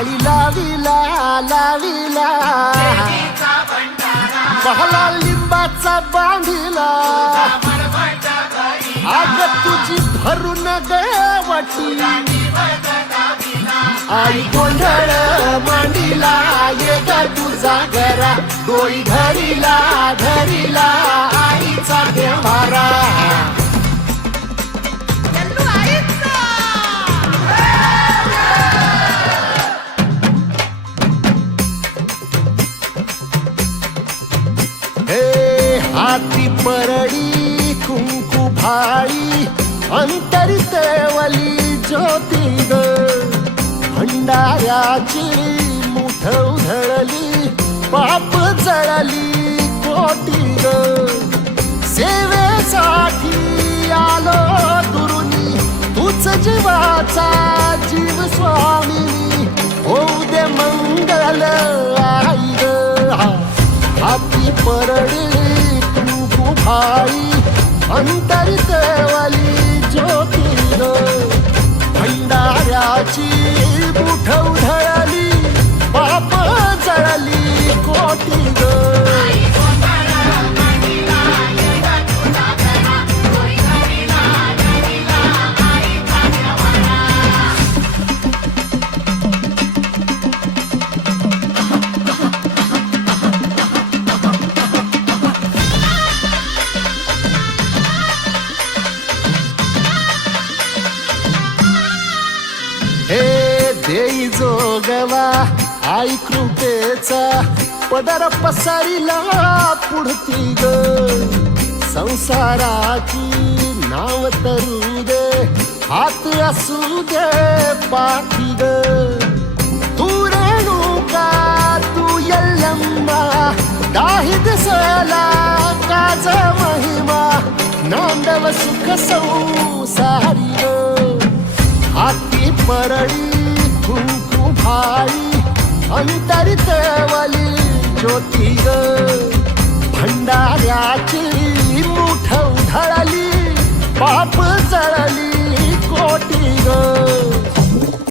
माळी लाविला लाविला बहला लिंबाचा बांधिला आग तुझी भरून गवटी आई गोंधळ मांडीला ये ग तुझा घरा डोई धरीला धरीला आईचा देवारा हाती परडी कुंकू भाई अंतरितवली ज्योती ग भंडाऱ्याची मुठ उधळली पाप जळली कोटी ग सेवेसाठी आलो दुरुनी तूच जीवाचा जीव स्वामी होऊ दे मंगल आई ग हाती परडी भाई अंतरितवली ज्योती ग भंडाऱ्याची मुठ उधळली पाप जळली कोटी ग देई जोगवा आई कृपेचा पदर पसरिला पुढती ग संसाराची नाव तरू दे हात असू दे पाठी ग तू रेणुका तू यल्लम्मा दाही दिसला काज महिमा नांदव सुख संसारी ग हाती परडी कुंकू भाई अंतरितवली ज्योती ग भंडाऱ्याची मुठ उधळली पाप जळली कोटी ग